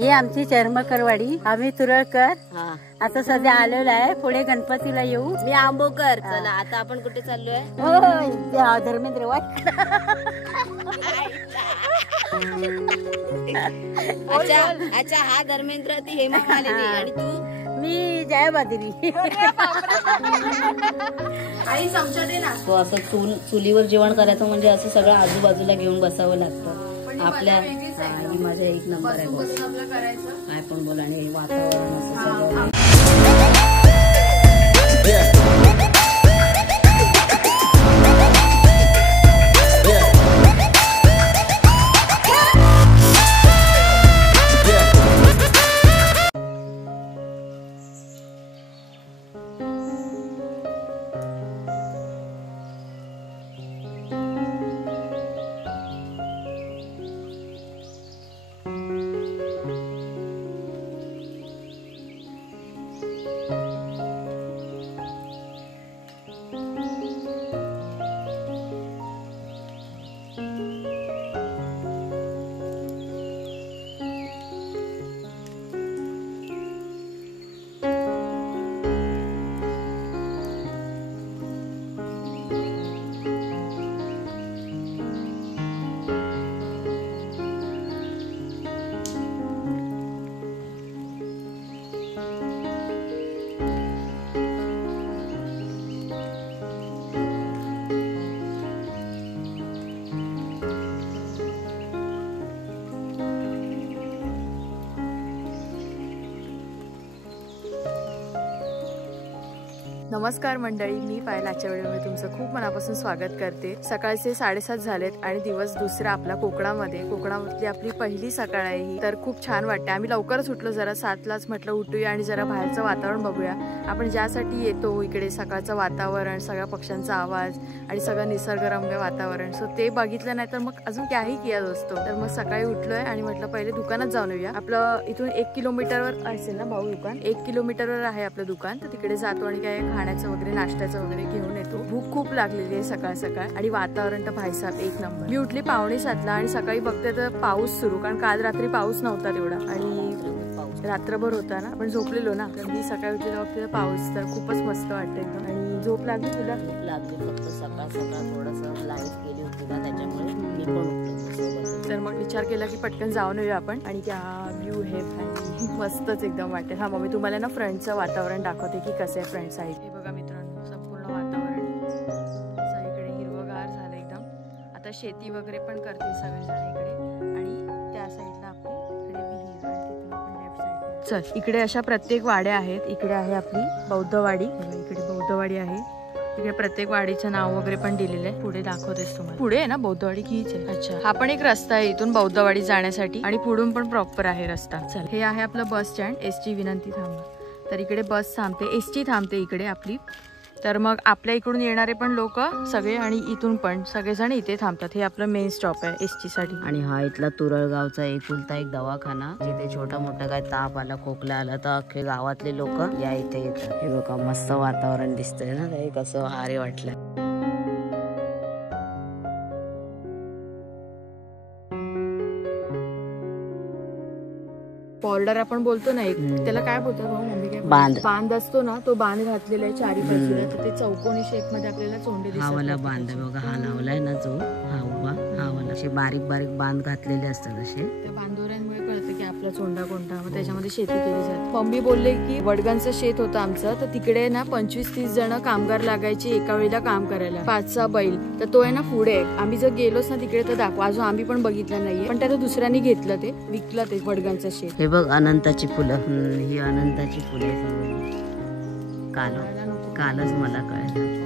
ही आमची चर्मकरवाडी, आम्ही तुरळकर. आता सध्या आलेलो आहे, पुढे गणपतीला येऊ. मी आंबोकर. चला आता आपण कुठे चाललोय? धर्मेंद्र वाट. अच्छा हा धर्मेंद्र, ती हेमा मालिनी आणि तू? मी जयाबादिनी. आई चमचा दे ना. तो असं चुलीवर जेवण करायचं म्हणजे असं सगळं आजूबाजूला घेऊन बसावं लागतं आपल्या. ही माझा एक नंबर आहे. काय पण बोला. आणि वातावरण असं नमस्कार मंडळी, मी पायल. आजच्या व्हिडिओमध्ये तुमचं खूप मनापासून स्वागत करते. सकाळचे 7:30 झालेत आणि दिवस दुसरा आपला कोकणामधली आपली पहिली सकाळ आहे ही. तर खूप छान वाटते. आम्ही लवकरच उठलो, जरा 7लाच म्हटलं उठूया आणि जरा बाहेरचं वातावरण बघूया. आपण ज्यासाठी येतो इकडे सकाळचं वातावरण, सगळ्या पक्ष्यांचा आवाज आणि सगळं निसर्गरम्य वातावरण, सो ते बघितलं नाही तर मग अजून काही किया असतो. तर मग सकाळी उठलोय आणि म्हटलं पहिले दुकानात जाऊन येऊया. आपलं इथून 1 किलोमीटरवर असेल ना भाऊ दुकान. 1 किलोमीटरवर आहे आपलं दुकान. तर तिकडे जातो आणि काय खाण्याचं वगैरे नाश्त्याचं वगैरे घेऊन येतो. भूक खूप लागलेली आहे सकाळ सकाळ आणि वातावरण तर भाईसाहेब एक नंबर. मी उठली 6:45ला आणि सकाळी बघते तर पाऊस सुरू, कारण काल रात्री पाऊस नव्हता तेवढा आणि रात्रभर होता ना, पण झोपलेलो ना. तर मी सकाळी उठली बघते पाऊस, तर खूपच मस्त वाटतंय. आणि झोप लागली तुला? झोप लागली, फक्त सकाळ थोडंसं लाईट गेली होती ना, त्याच्यामुळे मी पण उठलो. तर मग विचार केला की पटकन जाऊन येऊया आपण. आणि त्या व्ह्यू हे मस्तच एकदम वाटते. हा मग मी तुम्हाला ना फ्रंटचं वातावरण दाखवते की कसं आहे फ्रंट साईड. हे बघा मित्रांनो, संपूर्ण वातावरण इकडे हिरवगार झालं एकदम. आता शेती वगैरे पण करते सगळेजण इकडे. आणि त्या साईडला आपली इकडे विहीर आणि तिथून आपण लेफ्ट साईड. चल, इकडे अशा प्रत्येक वाड्या आहेत. इकडे आहे आपली बौद्धवाडी. इकडे बौद्धवाडी आहे. इकडे प्रत्येक वाडीचं नाव वगैरे पण दिलेलं आहे. पुढे दाखवतेस तुम्हाला. पुढे आहे ना बौद्धवाडी हीच आहे. अच्छा, हा पण एक रस्ता आहे इथून बौद्धवाडी जाण्यासाठी आणि पुढून पण प्रॉपर आहे रस्ता. चल, हे आहे आपलं बस स्टँड. एसटी विनंती थांबा. तर इकडे बस थांबते, एसटी थांबते इकडे आपली. तर मग आपल्या इकडून येणारे पण लोक सगळे आणि इथून पण सगळेजण इथे थांबतात. हे आपलं मेन स्टॉप आहे एसटी साठी. आणि हा इथला तुरळगावचा एकुलता एक दवाखाना, जिथे छोटा मोठा काय ताप आला, खोकला आला तर अख्खे गावातले लोक या इथे येतात. हे बघा मस्त वातावरण दिसतंय ना, हे कसं भारी वाटलं. बॉर्डर आपण बोलतो ना एक, त्याला काय बोलतात भाऊ? मम्मी काय? बांध असतो ना, तो बांध घातलेला आहे चारी बाजूला. तर ते चौकोनी शेप मध्ये आपल्याला चोंडे दिसतात. हा वाला बांध बघा, हा लावलाय ना जो, हा उभा, हा वाला असे बारीक बारीक बांध घातलेले असतात असे. त्या बांधोऱ्यांमुळे कळतं की आपला चोंडा कोणता. मग त्याच्यामध्ये शेती केली जाते. मम्मी बोलले की वडगांचं शेत होतं आमचं, तर तिकडे ना 25-30 जण कामगार लागायचे एका वेळेला काम करायला. 5-6 बैल. तर तो आहे ना पुढे. आम्ही जर गेलोच ना तिकडे तर दाखवा. अजून आम्ही पण बघितलं नाहीये, पण त्याला दुसऱ्यांनी घेतलं, ते विकलं ते वडगांचं शेत. हे बघ अनंताची फुलं. ही अनंताची फुले. कालच मला कळलं.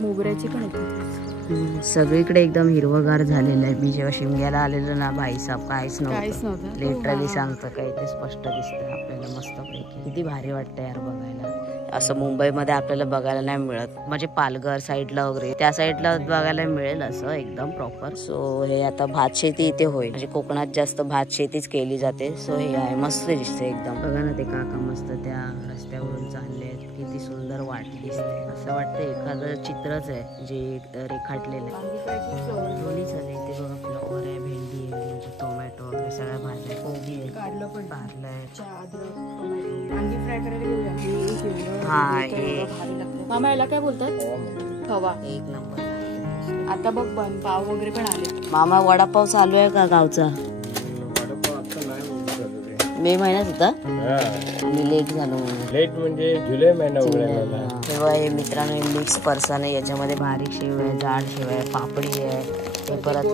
मोगऱ्याची पण येते. सगळीकडे एकदम हिरवगार झालेलं आहे. मी जेव्हा शिमग्याला आलेलो ना भाईसाहेब काहीच नव्हतं. लिटरली सांगतो काय ते स्पष्ट दिसतं आपल्याला मस्त पैकी. किती भारी वाटतं यार बघायला. असं मुंबईमध्ये आपल्याला बघायला नाही मिळत. म्हणजे पालघर साईडला वगैरे त्या साईडला बघायला मिळेल असं एकदम प्रॉपर. सो हे आता भात शेती इथे होईल. म्हणजे कोकणात जास्त भात शेतीच केली जाते. सो हे आहे मस्त दिसते एकदम. बघा ना ते काका मस्त त्या रस्त्यावरून चालले, किती सुंदर वाट दिसते. असं वाटतं एखादं चित्रच आहे जे रेखाटलेलं आहे. दोन्ही झाले. इथे बघा फ्लॉवर आहे, भेंडी आहे, टोमॅटो वगैरे सगळ्या भाज्या. कारलं पण कारलंय. अद्रक टोमॅटो वांगी फ्राय करायला घेऊया. हा भारी लागतं. मामा याला काय बोलतात? खवा. एक नंबर. आता बघ बन पाव वगैरे पण आले. मामा वडापाव चालू आहे का गावचा? मे महिन्यात होता आणि लेट झालो लेट म्हणजे जुलै महिना उघडलेला. तेव्हा हे मित्रांनो मिक्स फरसाण आहे. याच्यामध्ये बारीक शेव आहे, जाड शेव आहे, पापडी आहे, हे परत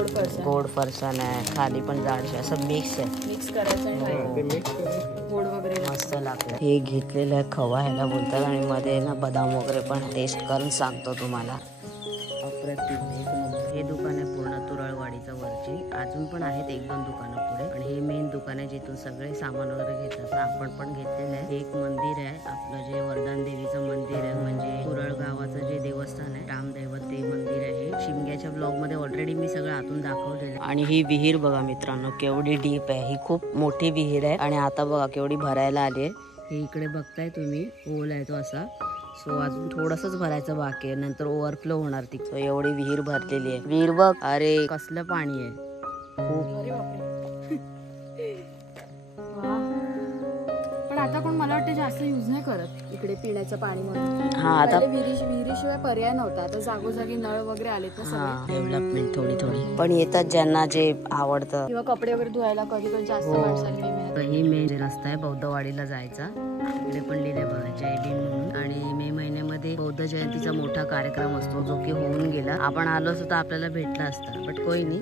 गोड फरसाण आहे, खाली पण जाड शेव, असं मिक्स आहे. मिक्स करायचं गोड वगैरे मस्त लागतं. हे घेतलेलं आहे खवा ह्याला बोलतात आणि मध्ये ना बदाम वगैरे पण टेस्ट करून सांगतो तुम्हाला. हे दुकान आहे पूर्ण तुरळवाडीच्या वरची. अजून पण आहेत एक दोन दुकानं पुढे आणि हे मेन दुकान आहे जिथून सगळे सामान वगैरे घेतात. आपण पण घेतलेलं आहे. एक मंदिर आहे आपलं जे वरदान देवीचं मंदिर आहे, म्हणजे तुरळ गावाचं जे देवस्थान आहे रामदैवत ते मंदिर आहे. शिमग्याच्या ब्लॉग मध्ये ऑलरेडी मी सगळं आतून दाखवलेलं आहे. आणि ही विहीर बघा मित्रांनो केवढी डीप आहे. ही खूप मोठी विहीर आहे आणि आता बघा केवढी भरायला आली आहे. हे इकडे बघताय तुम्ही होल आहे तो असा. सो अजून थोडंसंच भरायचं बाकी आहे, नंतर ओव्हरफ्लो होणार ती. सो एवढी विहीर भरलेली आहे. विहीर बघ, अरे कसलं पाणी आहे खूप. पण आता कोण मला वाटतं जास्त युज नाही करत इकडे पिण्याचं पाणी म्हणून. हा आता विहिरीशिवाय पर्याय नव्हता. आता जागोजागी नळ वगैरे आलेत ना सगळे. डेव्हलपमेंट थोडी थोडी पण येतात ज्यांना जे आवडतं. किंवा कपडे वगैरे धुवायला कधी कधी जास्त माणसांनी. ही मेन रस्ता आहे बौद्धवाडीला जायचा. इकडे पण लिहिलंय बघा जय भीम म्हणून. आणि मे महिन्यामध्ये बौद्ध जयंतीचा मोठा कार्यक्रम असतो जो की होऊन गेला. आपण आलो असतो तर आपल्याला भेटला असता, बट कोई नाही.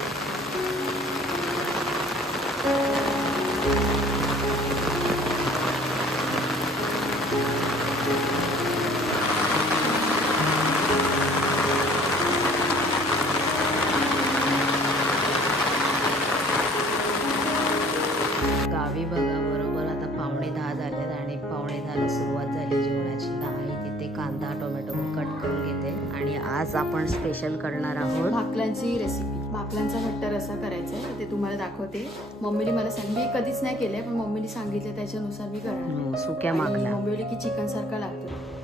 गावी बघा बरोबर आता 9:45 झालेत आणि 9:45 सुरुवात झाली जेवणाची. आई तिथे कांदा टोमॅटो कट करून घेते आणि आज आपण स्पेशल करणार आहोत भाकलांची रेसिपी. भाकलांचा घट्ट रस्सा करायचा आहे ते तुम्हाला दाखवते. मम्मीने मला सांगितलं, मी कधीच नाही केलंय पण मम्मीने सांगितलं त्याच्यानुसार मी करणार. सुक्या मागला. मम्मी बोलली की चिकन सारखा लागतो.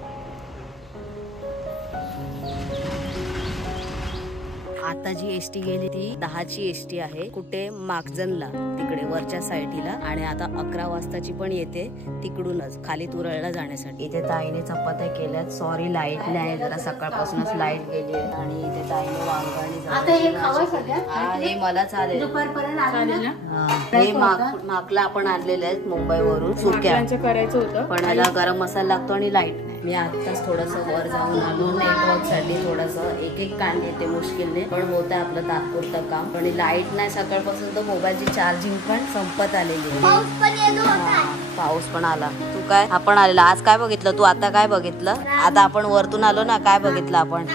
आता जी एसटी गेली ती 10ची एसटी आहे. कुठे मागजनला तिकडे वरच्या साईडला. आणि आता 11 वाजताची पण येते तिकडूनच खाली तुरळला जाण्यासाठी. इथे ताईने चपात्या केल्यात. सॉरी लाईट नाही, जरा सकाळपासूनच लाईट गेली आहे. आणि इथे ताईने वांग आणि हे मला चालेल. हे माकला आपण आणलेले आहेत मुंबईवरून सुक्या करायचं होतं पण याला गरम मसाला लागतो आणि लाईट नाही. मी आत्ताच थोडंसं वर जाऊन आलो नेटवर्क साठी. थोडंसं एक कांडी येते मुश्किलने पण होत आहे आपलं तात्पुरतं काम. पण लाईट नाही सकाळपासून तर मोबाईलची चार्जिंग पण संपत आलेली. पाऊस पण आला. तू काय आपण आलेला आज काय बघितलं तू? आता काय बघितलं? आता आपण वरतून आलो ना, काय बघितलं आपण?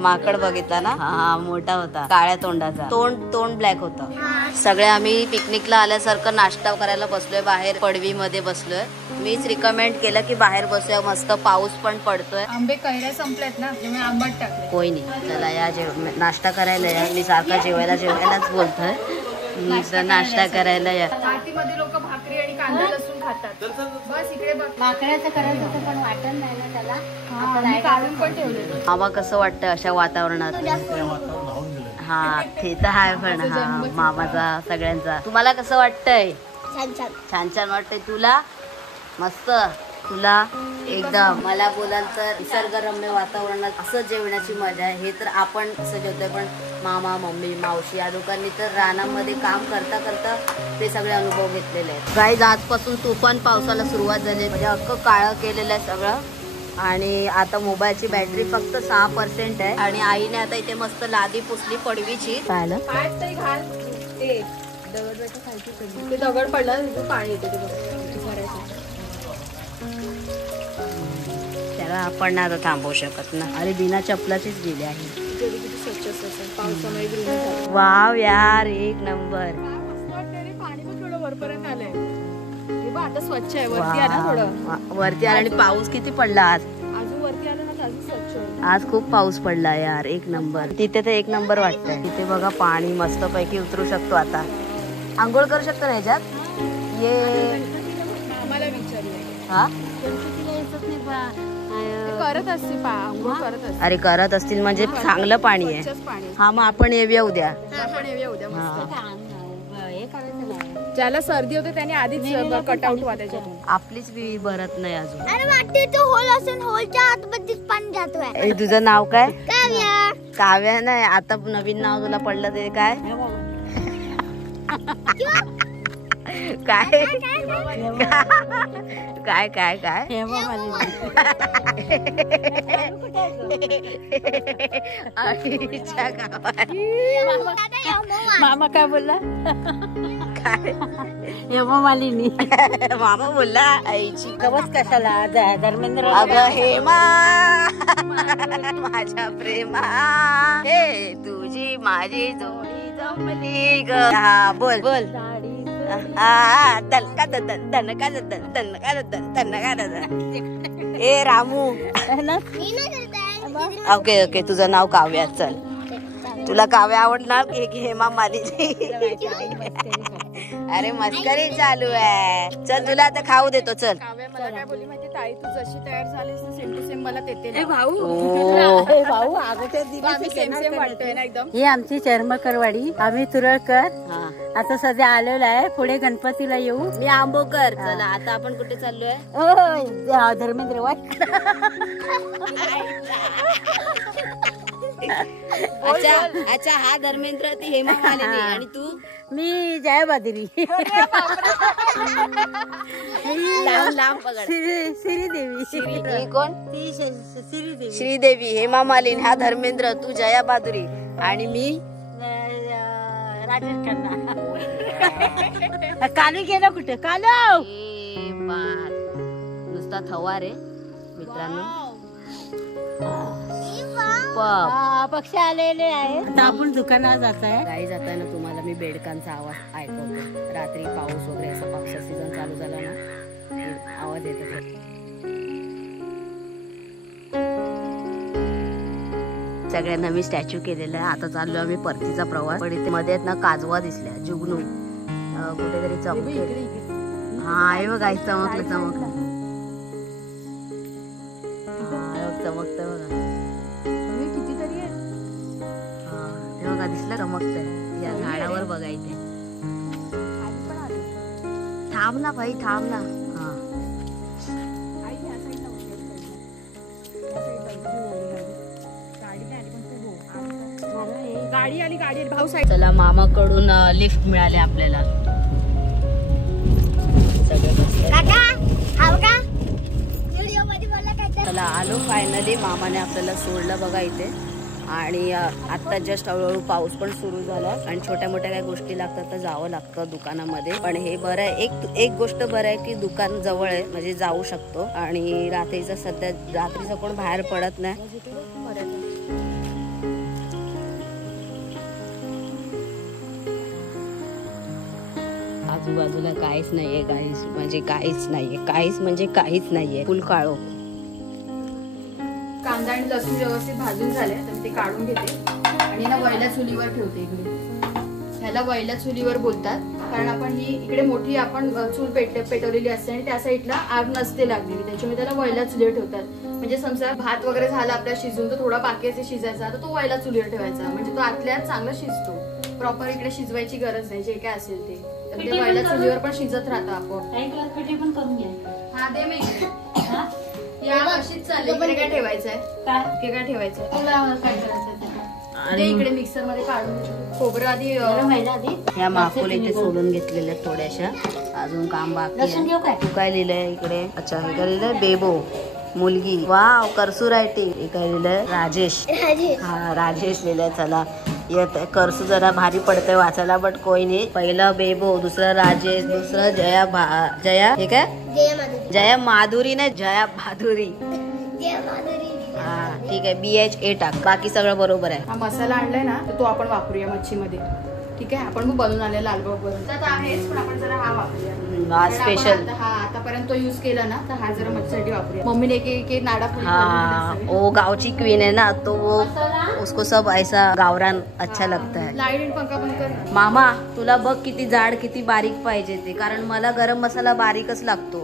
माकड बघितला ना. हा मोठा होता काळ्या तोंडाचा. तोंड ब्लॅक होतं. सगळे आम्ही पिकनिकला आल्यासारखं नाश्ता करायला बसलोय बाहेर. पडवीमध्ये बसलोय. मीच रिकमेंड केलं की बाहेर बसूया, मस्त पाऊस पण पडतोय. आंबे कैऱ्या संपल्यात ना, आंबट टाकले. कोई नाही, चला या नाश्ता करायला या. मी सारखा जेवायलाच बोलतोय. नाश्ता करायला या. मध्ये लोक भाकरी आणि कांदा लसूण खातात. बस इकडे बघ. भाकऱ्याचं करायचं होतं पण वाटण नाही ना त्याला. आपण काढून पण ठेवले. मामा कसं वाटतं अशा वातावरणात? हा ते तर आहे पण हा मामाचा सगळ्यांचा. तुम्हाला कसं वाटतंय? छान छान वाटतंय. तुला मस्त? तुला एकदम. मला बोलाल तर निसर्गरम्य वातावरणात असं जेवणाची मजा आहे. हे तर आपण असं जेवतोय पण मामा मम्मी मावशी या लोकांनी तर रानामध्ये काम करता करता ते सगळे अनुभव घेतलेले आहेत. गाईज आजपासून तुफान पावसाला सुरुवात झाली. म्हणजे अख्खं काळं केलेलं आहे सगळं. आणि आता मोबाईलची बॅटरी फक्त 6% आहे. आणि आईने आता इथे मस्त लादी पुसली पडवीची. पाहिलं ते दगड पडला पाणी येते त्याला आपण ना आता थांबवू शकत ना. अरे बिना चपलाचीच गेली आहे. वाव यार एक नंबर. पाणी पण थोडं वरपर्यंत आलंय. आता स्वच्छ आहे. वरती आला थोडं. वरती आला. आणि पाऊस किती पडला आज? अजून वरती आला ना अजून स्वच्छ. आज खूप पाऊस पडला यार एक नंबर. तिथे तर एक नंबर वाटतंय. तिथे बघा पाणी मस्त पैकी उतरू शकतो. आता आंघोळ करू शकतो ना ह्याच्यात. ये आम्हाला विचारलं. हा करत असतील आंघोळ करत असतील. अरे करत असतील म्हणजे चांगलं पाणी आहे. हा मग आपण येऊया उद्या. आपण येऊया उद्या. हे करायचं नाही. ज्याला सर्दी होते त्याने आधीच कटआउट व्हा त्याच्यातून. आपलीच विहीर भरत नाही अजून. अरे वाटते तो होल असून होलच्या आतमध्येच पाणी जातोय. ए, तुझं नाव काय? काव्या. काव्या नाही, आता नवीन नाव तुला पडलं ते काय? काय काय काय काय मामा काय बोलला? काय हेमामालिनी. मामा बोलला आईची कवच कशाला धर्मेंद्र. अगं हेमा माझ्या प्रेमा हे तुझी माझी जोडी जमली ग. हा बोल बोल. ए रामू. ओके ओके, तुझं नाव काव्या. चल, तुला काव्या आवडणार की हेमा मालिनी? अरे मस्करी चालू आहे. चल तुला आता खाऊ देतो. चल. काव्या मला काय बोलली माहिती, ताई तू जशी तयार झालीस ना सेम टू सेम मला तेते भाऊ भाऊ अगोदर आम्ही सेम सेम वाटतोय ना एकदम. ही आमची चर्मकरवाडी. आम्ही तुरळकर. आता सध्या आलेलो आहे. पुढे गणपतीला येऊ. मी आंबोकर. चला आता आपण कुठे चाललोय? धर्मेंद्र वाट. अच्छा अच्छा, हा धर्मेंद्र, ती हेमा मालिनी आणि तू? मी जयाबादरी. लांब लांब पकड. श्रीदेवी. ही कोण? ती श्रीदेवी. श्रीदेवी. हेमा मालिनी, हा धर्मेंद्र, तू जया बहादुरी आणि मी राजेश खन्ना. कालू गेला कुठे? कालू नुसता थवा रे मित्रांनो. पक्षी आलेले आहेत. आता आपण दुकानात जात आहे. गाई जाताना तुम्हाला मी बेडकांचा आवाज ऐकवतो. रात्री पाऊस वगैरे असा पावसाचा सीझन चालू झाला ना, आवाज येतो. सगळ्यांना मी स्टॅच्यू केलेला आहे. आता चाललो आम्ही परतीचा प्रवास. पण इथे मध्ये ना काजवा दिसल्या, जुगनू कुठेतरी चमके. हा आहे बघ, गाई चमकलं चमकलं. चमकत बघा. बघा दिसलं चमकतंय. या झाडावर बघा इथे. थांब ना भाई, थांब ना. हा गाडी आली गाडी भाऊ साईड. चला, मामाकडून लिफ्ट मिळाले आपल्याला. सगळे बसले. चला आलो फायनली. मामाने आपल्याला सोडलं बघा इथे. आणि आता जस्ट हळूहळू पाऊस पण सुरू झाला आणि छोट्या मोठ्या काही गोष्टी लागतात तर जावं लागतं दुकानामध्ये. पण हे बरं आहे, एक गोष्ट बरं आहे की दुकान जवळ आहे, म्हणजे जाऊ शकतो. आणि रात्रीचं सध्या रात्रीचं कोण बाहेर पडत नाही. आजूबाजूला काहीच नाहीये गाईस, म्हणजे काहीच नाहीये. काहीच म्हणजे काहीच नाहीये. फुल काळो. कांदा आणि लसूण व्यवस्थित भाजून झाले तर ते काढून घेते आणि ना वयल्या चुलीवर ठेवते. इकडे ह्याला वयल्या चुलीवर बोलतात, कारण आपण ही इकडे मोठी आपण चूल पेटवलेली असते आणि त्या साईडला आग नसते लागलेली, त्याच्यामुळे त्याला वयल्या चुलीवर ठेवतात. म्हणजे समजा भात वगैरे झाला आपल्या शिजून, तो थोडा बाकी असे शिजायचा तर तो वयल्या चुलीवर ठेवायचा, म्हणजे तो आतल्यात चांगला शिजतो. प्रॉपर इकडे शिजवायची गरज नाही. जे काय असेल ते तर ते वयल्या चुलीवर पण शिजत राहतं आपोआप. हा दे मी इकडे. या अशीच चालेल. इकडे काय ठेवायचंय? काय ठेवायचंय? इकडे मिक्सर मध्ये काढून खोबरं आधी ह्या माकोल इथे सोडून घेतलेल्या थोड्याशा. अजून काम बाकी. तू काय लिहिलंय इकडे? अच्छा, हे काय लिहिलंय? बेबो मुलगी. Wow, cursive writing. हे काय लिहिलंय? राजेश. हा राजेश लिहिलंय. चला येत करसू जरा भारी पडतंय वाचायला, बट कोई नाही. पहिलं बेबो, दुसरं राजेश, दुसरं जया. हे काय? जया माधुरी नाही, जया बहादुरी. हा ठीक आहे. BHA टाक. बाकी सगळं बरोबर आहे. हा मसाला आणलाय ना तर तो आपण वापरूया मच्छीमध्ये. ठीक आहे, आपण बनवून आलेला लालबाग बनवतात आहेच, पण आपण जरा हा वापरूया. स्पेशल. हा आतापर्यंत तो यूज केला ना तर हा जरा मच्छीसाठी वापरूया. मम्मीने एक नाडा. हाँ वो गाँव की क्वीन है ना, तो वो उसको सब ऐसा गावरान अच्छा लगता है. लाईट आणि पंखा बंद कर. मामा तुला बघ किती जाड किती बारीक पाहिजे ते, कारण मला गरम मसाला बारीकच लागतो.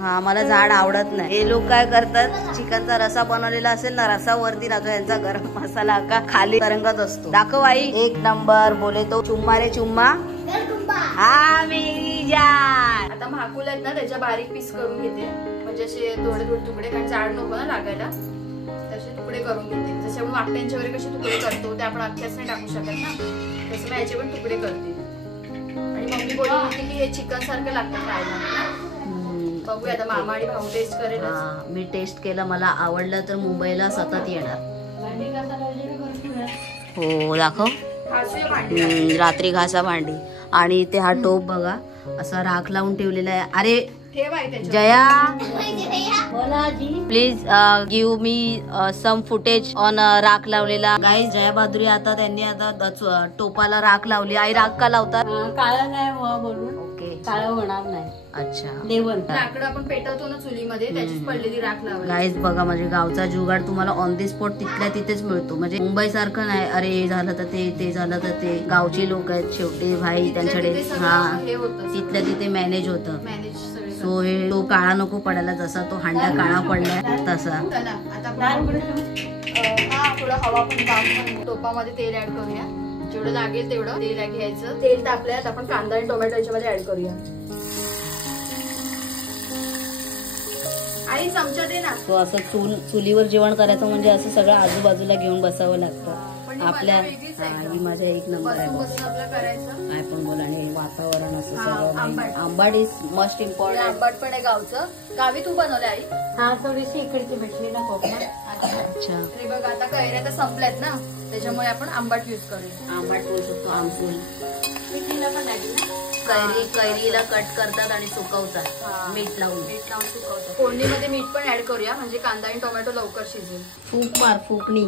हा मला जाड आवडत नाही. हे लोक काय करतात, चिकनचा रसा बनवलेला असेल ना, रसा वरती राहतो, यांचा गरम मसाला का खाली तरंगत असतो. दाखव आई. एक नंबर. बोले तो चुम्मा रे चुम्मा. हा मेरी जान. आता महाकुल आहेत ना त्याच्या बारीक पीस करून घेते, म्हणजे असे थोडे थोडे तुकडे, कारण जाड नको ना लागायला, तसे तुकडे करून घेते. जसे आपण वाट्यांच्या वगैरे कसे तुकडे करतो ते आपण अख्ख्याच नाही टाकू शकत ना, तसं मी याचे पण तुकडे करते. आणि मम्मी बोलली होती की हे चिकन सारखं लागतं खायला. बघूया आता मामा आणि भाऊ टेस्ट करेल. मी टेस्ट केलं, मला आवडलं तर मुंबईला सतत येणार. हो दाखव. रात्री घासा भांडी. आणि ते हा टोप बघा असा राख लावून ठेवलेला आहे. अरे Jaya please give me some footage on राख लावलेला. गाईज जया बहादुरी आता त्यांनी आता टोपाला राख लावली. आई राख का लावतात? काळं नाही बोलून. ओके काळं होणार नाही. अच्छा. लाकडं आपण पेटवतो ना चुलीमध्ये, त्याचीच पडलेली राख लावायची. गाईज बघा म्हणजे गावचा जुगाड तुम्हाला ऑन दी स्पॉट तिथल्या तिथेच मिळतो. म्हणजे मुंबई सारखं नाही अरे हे झालं तर ते झालं तर ते. गावची लोक आहेत शेवटी भाई, त्यांच्याकडे हा तिथल्या तिथे मॅनेज होतं. सो हे तो काळा नको पडायला, जसा तो हांडा काळा पडलाय तसा. थोडं हवा पण टोपामध्ये तेल ऍड करूया, जेवढं लागेल तेवढं तेल घ्यायचं. तेल टाकल्यात आपण कांदा आणि टोमॅटो याच्यामध्ये ऍड करूया. आई चमचा दे ना. तो असं चुलीवर जेवण करायचं म्हणजे असं सगळं आजूबाजूला घेऊन बसावं लागतं. आपल्या ही माझ्या एक नंबर आहे. काय पण बोला. आणि वातावरण असं सगळं. आंबाट इज मस्ट इम्पॉर्टंट. आंबाट पण आहे गावचं. गावी तू बनवलं आई? हा थोडीशी इकडची भेटली ना कोकणात. अच्छा. हे बघ आता कैऱ्या तर संपल्यात ना, त्याच्यामुळे आपण आंबाट युज करूया. आंबाट बोलू शकतो, आमसूल. कैरीला कट करतात आणि सुकवतात मीठ लावून सुकवतात. फोडणीमध्ये मीठ पण ऍड करूया, म्हणजे कांदा आणि टोमॅटो लवकर शिजेल. फूक मार फुकणी.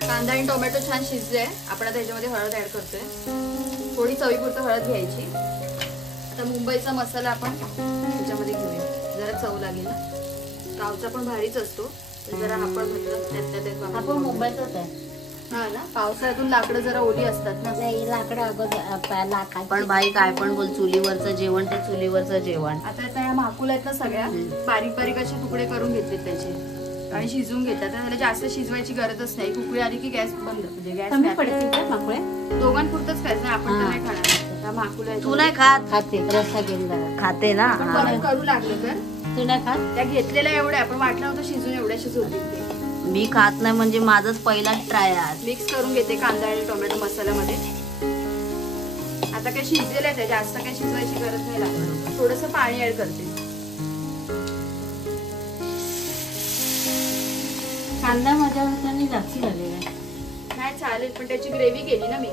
कांदा आणि टोमॅटो छान शिजले. आपण आता ह्याच्यामध्ये हळद ऍड करतोय. थोडी चवीपुरतं हळद घ्यायची. आता मुंबईचा मसाला आपण ह्याच्यामध्ये घेऊया, जरा चव लागेल ना. गावचा पण भारीच असतो, जरा आपण म्हटलं आपण मुंबईतच आहे. हा ना, पावसाळ्यातून लाकडं जरा ओली असतात ना. लाकडं अगोदर. पण बाई काय पण बोल, चुलीवरचं जेवण ते चुलीवरचं जेवण. आता त्या महाकुल आहेत ना सगळ्या बारीक बारीक असे तुकडे करून घेतलेत त्याचे आणि शिजवून घेतात. त्याला जास्त शिजवायची गरजच नाही. कुकळी आली की गॅस बंद, म्हणजे गॅस पडते का माकुळे? दोघांपुरतच खायचं, आपण तर नाही खाणार. महाकुल तू नाही खात? खाते रस्सा घेऊन खाते ना. करू लागलं तर तू नाही खात? त्या घेतलेल्या एवढ्या आपण वाटलं होतं शिजून एवढ्याशीच होतील ते. मी खात नाही, म्हणजे माझंच पहिलाच ट्राय आहे. मिक्स करून घेते कांदा आणि टोमॅटो मसाल्यामध्ये. आता काय शिजलेलं आहे, जास्त काय शिजवायची गरज नाही लागत. थोडस पाणी ऍड करते. कांदा माझ्या हाताने जास्ती झालेला आहे. नाही चालेल, पण त्याची ग्रेव्ही केली ना मी.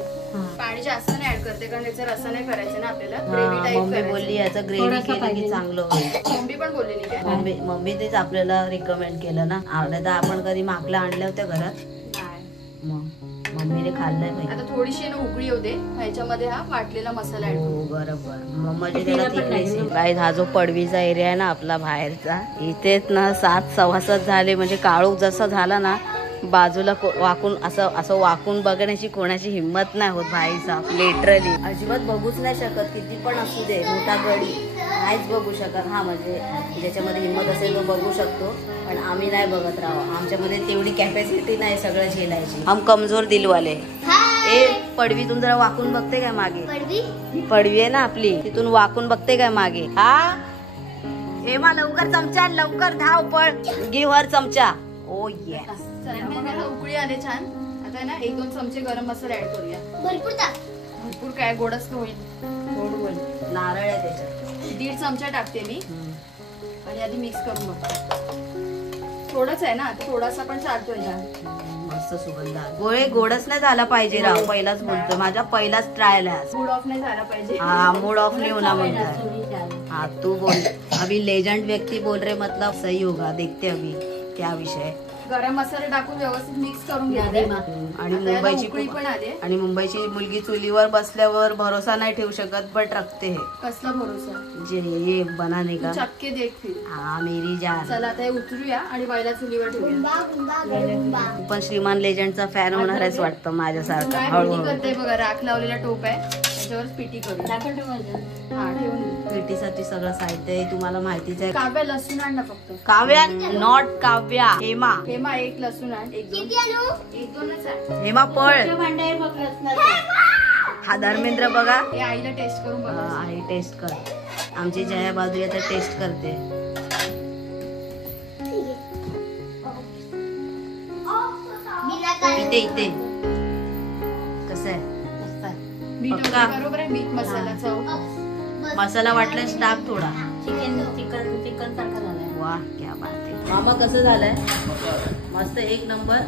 पाणी जास्त नाही ऍड करते, कारण त्याचा रस्सा नाही करायचा ना आपल्याला. ग्रेव्ही टाईप मम्मी बोलली याचं ग्रेव्ही केलं की चांगलं होईल. मम्मी पण बोललेली काय? मम्मी तेच आपल्याला रिकमेंड केलं ना. नाही तर आपण कधी माकला आणल्या होत्या घरात. मग मम्मीने खाल्लंय पाहिजे. आता थोडीशी ना उकळी होते, ह्याच्यामध्ये हा वाटलेला मसाला ऍड करू. बरोबर. मग म्हणजे त्याला तिकडे काय, हा जो पडवीचा एरिया आहे ना आपला बाहेरचा, इथेच ना 7 सव्वा 7 झाले. म्हणजे काळोख जसा झाला ना, बाजूला वाकून असं वाकून बघण्याची कोणाची हिंमत नाही होत भाई साहेब. लिटरली अजिबात बघूच नाही शकत. किती पण असू दे मोठा गडी नाहीच बघू शकत. हा म्हणजे ज्याच्यामध्ये हिंमत असेल तो बघू शकतो, पण आम्ही नाही बघत राहू. आमच्यामध्ये तेवढी कॅपॅसिटी नाही सगळं झेलायची. हम कमजोर दिलवाले. ए पडवीतून जरा वाकून बघते काय मागे? पडवी आहे ना आपली, तिथून वाकून बघते काय मागे? हा ए मा लवकर चमचा, लवकर धाव पळ. गिव्ह हर चमचा. ओ येस. उकळी आले छान. आता ना 1-2 चमचे गरम मसाला ऍड करूया. भरपूर काय, गोडच होईल. गोड नारळ आहे त्याच्यात. 1.5 चमचा टाकते मी आणि आधी मिक्स करून बघते. थोडंच आहे ना, थोडासा पण चालतोय ना. मस्त सुगंध. गोळे गोडच नाही झाला पाहिजे राव. पहिलाच बोलतोय, माझा पहिलाच ट्रायल आहे. मूड ऑफ नाही झाला पाहिजे. हाँ मूड ऑफ नहीं होना म्हणता. हाँ तू बोल. अभी लेजेंड व्यक्ति बोल रहे, मतलब सही होगा. देखते अभी क्या विषय. गरम मसाला टाकून व्यवस्थित मिक्स करून घेते. आणि मुंबईची मुलगी चुलीवर बसल्यावर भरोसा नाही ठेवू शकत, बट रखते है. कसला भरोसा? जे ये बनाने का. चक्के देख फिर. हाँ मेरी जान. चला आता उतरूया आणि पहिला चुलीवर ठेवूया. पण श्रीमान लेजंडचा फॅन होणार आहेच वाटतं माझ्यासारखं. हळूहळू करते बघा. राख लावलेला टोप आहे, त्याच्यावरच पिटी करू. हा ठेवून दे. पेटीसाठी सगळं साहित्य आहे तुम्हाला माहितीच आहे. काव्या लसूण आण ना फक्त. काव्या नॉट काव्या, हेमा. हेमा एक लसूण आण. एक दोनच आण. हेमा पळ. हा धर्मेंद्र बघा. हे आईला टेस्ट करून बघा. आई टेस्ट कर. आमची जया बाजू आता टेस्ट करते. इथे इथे कसं आहे? मीठ पक्का? बरोबर आहे. मीठ मसाला चव. मसाला वाटल्यास टाक थोडा. चिकन सारखं झालंय. वा क्या बात आहे. मामा कसं झालंय? मस्त एक नंबर.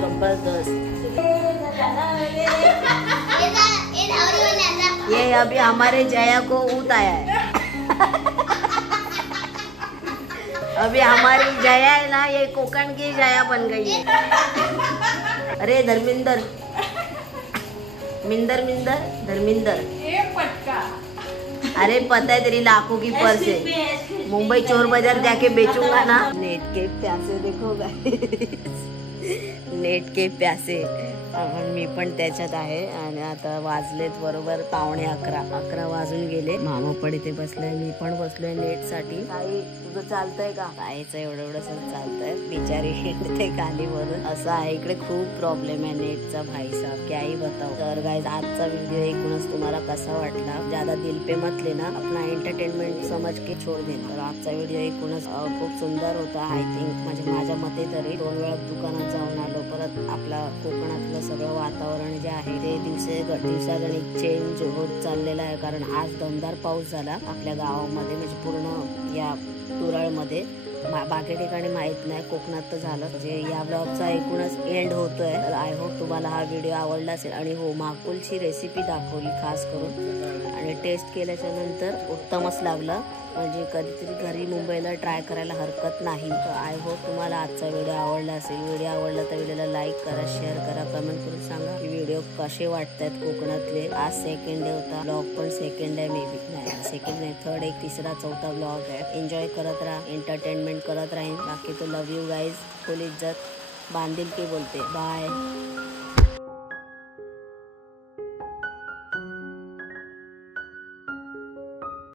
जबरदस्त. ये अभी हमारे जया को ऊत आया है. अभी हमारी जया है ना, ये कोकण की जया बन गई है. अरे धर्मिंदर, मिंदर मिंदर धर्मिंदर. अरे पता है तेरी लाखों की पर्स है. मुंबई चोर बाजार जाके बेचूंगा ना. नेट के प्यासे देखो गाइस. नेट के प्यासे. मी पण त्याच्यात आहे. आणि आता वाजलेत बरोबर 11:15 वाजून गेले. मामा पण इथे बसलाय, मी पण बसलोय नेट साठी. ताई तुझं चालतंय का? ताईचं एवढं चालतंय. बिचारी हिंडते खाली वरून. असं आहे इकडे खूप प्रॉब्लेम आहे नेटचा भाई साहब, काही बताओ. तर गाइस आजचा व्हिडिओ एकूणच तुम्हाला कसा वाटला? ज्यादा दिल पे मत लेना, अपना एंटरटेनमेंट समझ के छोड़ देना. तर आजचा व्हिडिओ एकूणच खूप सुंदर होता. आय थिंक म्हणजे माझ्या मते तरी. 2 वेळा दुकानात जाऊन आलो. परत आपला कोकणातलं सगळं वातावरण जे आहे ते दिवसागणिक चेंज होत चाललेलं आहे. कारण आज दमदार पाऊस झाला आपल्या गावामध्ये, म्हणजे पूर्ण या तुरळमध्ये. बाकी ठिकाणी माहित नाही, कोकणात तर झालं. म्हणजे या ब्लॉगचा एकूणच एंड होतोय. तर आय होप तुम्हाला हा व्हिडिओ आवडला असेल. आणि हो, माकुलची रेसिपी दाखवली खास करून आणि टेस्ट केल्याच्या नंतर उत्तमच लागलं. म्हणजे कधीतरी घरी मुंबईला ट्राय करायला हरकत नाही. तर आय होप तुम्हाला आजचा व्हिडिओ आवडला असेल. व्हिडिओ आवडला तर व्हिडिओला लाईक करा, शेअर करा, कमेंट करून सांगा की व्हिडिओ कसे वाटतात कोकणातले. आज सेकंड डे होता. ब्लॉग पण सेकंड आहे, मे बी नाही सेकंड नाही, थर्ड, एक तिसरा चौथा ब्लॉग आहे. एन्जॉय करत राहा, एंटरटेनमेंट करत राहीन. बाकी तो लव यू गाईज. फुल इज्जत बांधील की बोलते. बाय.